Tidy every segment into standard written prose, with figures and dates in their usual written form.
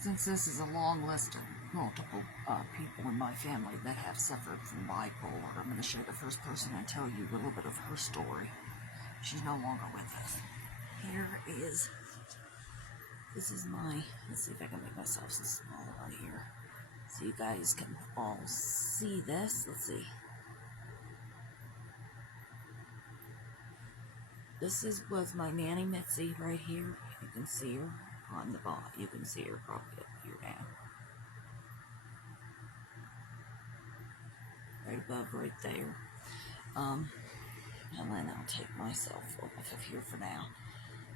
Since this is a long list of multiple people in my family that have suffered from bipolar, I'm going to show the first person and tell you a little bit of her story. She's no longer with us. This is my, let's see if I can make myself so small on here so you guys can all see this. Let's see. This was my Nanny Mitzi right here. You can see her on the bottom. You can see her probably up here now. Right above, right there. And then I'll take myself off of here for now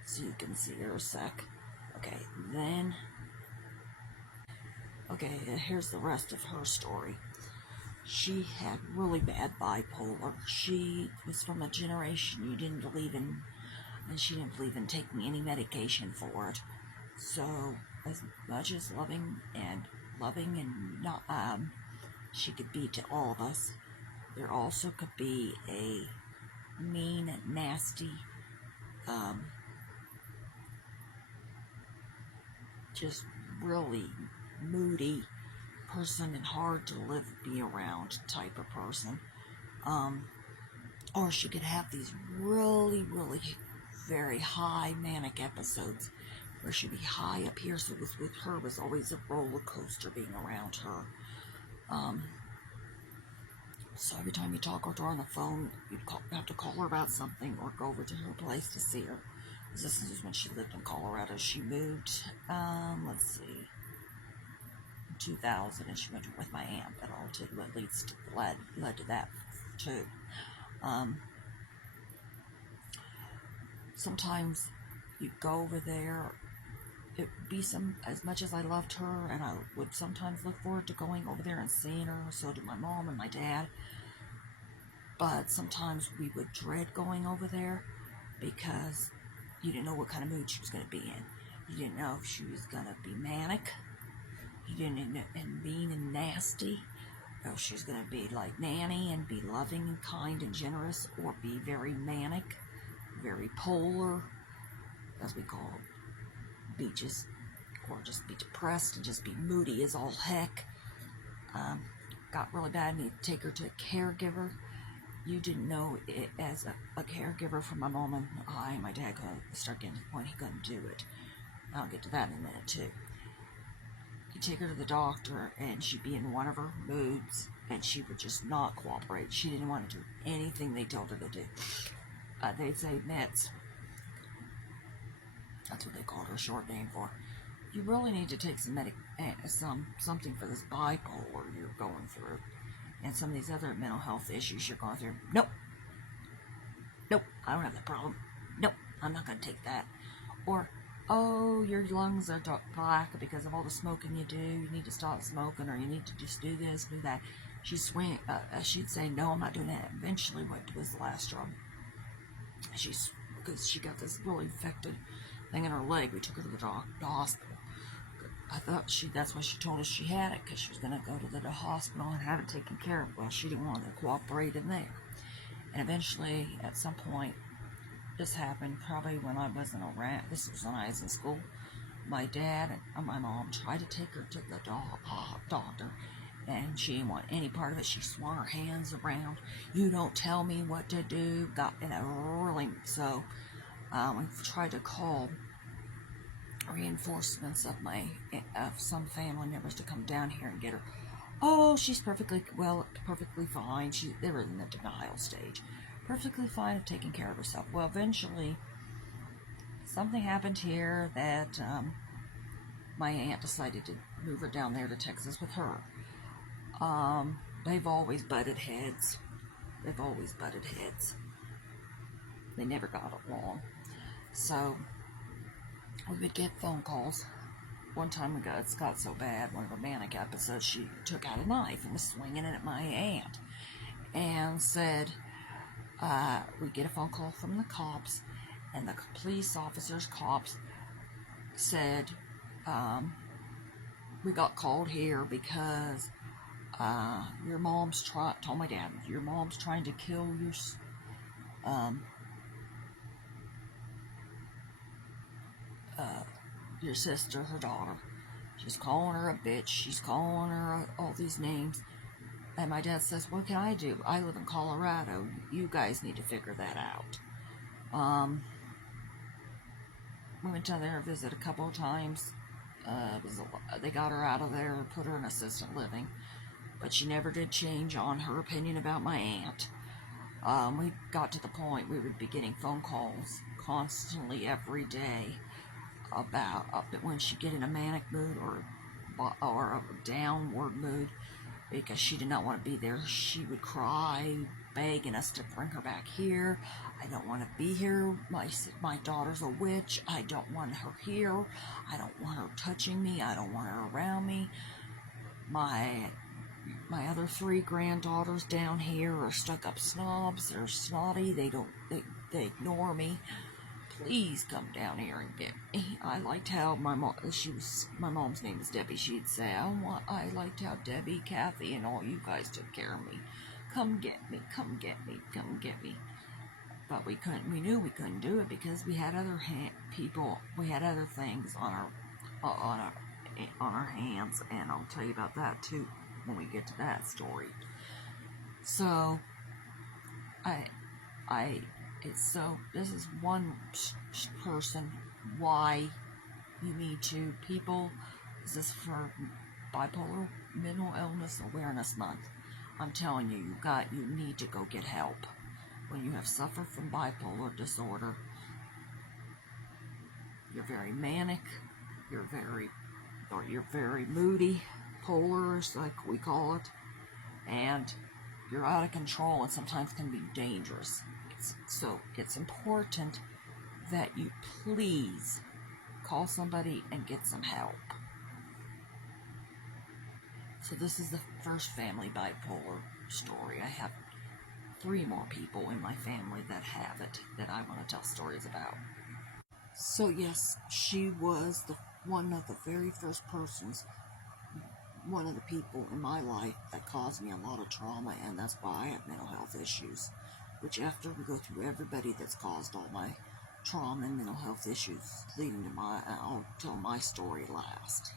so you can see her a sec. Okay, then, okay, here's the rest of her story. She had really bad bipolar. She was from a generation you didn't believe in, and she didn't believe in taking any medication for it. So, as much as loving and not, she could be to all of us, there also could be a mean, nasty, just really moody person and hard to be around type of person. Or she could have these really very high manic episodes where she'd be high up here, so with her was always a roller coaster being around her. So every time you talk with her on the phone, you'd have to call her about something or go over to her place to see her. This is when she lived in Colorado. She moved, let's see, 2000, and she went with my aunt. That all led to that too. Sometimes you go over there. It would be as much as I loved her, and I would sometimes look forward to going over there and seeing her. So did my mom and my dad. But sometimes we would dread going over there because you didn't know what kind of mood she was going to be in. You didn't know if she was going to be manic. You didn't know, and mean and nasty. Or if she was going to be like Nanny and be loving and kind and generous, or be very manic, very polar, as we call beaches, or just be depressed and just be moody as all heck. Got really bad, and you'd take her to a caregiver. You didn't know it as a caregiver for my mom and my dad could start getting to the point he couldn't do it. I'll get to that in a minute too. You take her to the doctor and she'd be in one of her moods and she would just not cooperate. She didn't want to do anything they told her to do. They'd say meds. That's what they called her short name for. You really need to take something for this bipolar you're going through. And some of these other mental health issues you're going through. Nope, I don't have that problem. Nope, I'm not going to take that. Or, oh, your lungs are black because of all the smoking you do. You need to stop smoking, or you need to just do this, do that. She'd say, no, I'm not doing that. Eventually, what was the last straw? Because she got this really infected thing in her leg. We took her to the hospital. I thought that's why she told us she had it, because she was going to go to the hospital and have it taken care of. Well, she didn't want to cooperate in there. And eventually, at some point, this happened probably when I wasn't around. This was when I was in school. My dad and my mom tried to take her to the doctor, and she didn't want any part of it. She swung her hands around. You don't tell me what to do. So we tried to call reinforcements of some family members to come down here and get her. Oh, she's perfectly fine. They were in the denial stage. Perfectly fine of taking care of herself. Well, eventually, something happened here that my aunt decided to move her down there to Texas with her. They've always butted heads. They never got along. So we would get phone calls. One time it got so bad, one of her manic episodes, she took out a knife and was swinging it at my aunt and said, we get a phone call from the cops, and the cops said, we got called here because your mom's told my dad, your mom's trying to kill your sister, her daughter. She's calling her a bitch. She's calling her all these names. And my dad says, what can I do? I live in Colorado. You guys need to figure that out. We went down there to visit a couple of times. They got her out of there, put her in assisted living. But she never did change on her opinion about my aunt. We got to the point we would be getting phone calls constantly every day about when she'd get in a manic mood or a downward mood because she did not want to be there. She would cry, begging us to bring her back here. I don't want to be here. My daughter's a witch. I don't want her here. I don't want her touching me. I don't want her around me. My other 3 granddaughters down here are stuck-up snobs. They're snotty. They ignore me. Please come down here and get me. I liked how my mom's name is Debbie. She'd say, I liked how Debbie, Kathy, and all you guys took care of me. Come get me, come get me, come get me. But we couldn't. We knew we couldn't do it because we had other people. We had other things on our hands, and I'll tell you about that too when we get to that story. So, this is one person why you need to, people, this is for Bipolar Mental Illness Awareness Month. I'm telling you, you need to go get help. When you have suffered from bipolar disorder, you're very manic, you're very moody, polar, like we call it, and you're out of control and sometimes can be dangerous. So it's important that you please call somebody and get some help. So this is the first family bipolar story. I have 3 more people in my family that have it that I want to tell stories about. So yes, she was one of the very first persons, one of the people in my life that caused me a lot of trauma, and that's why I have mental health issues. Which after we go through everybody that's caused all my trauma and mental health issues leading to I'll tell my story last.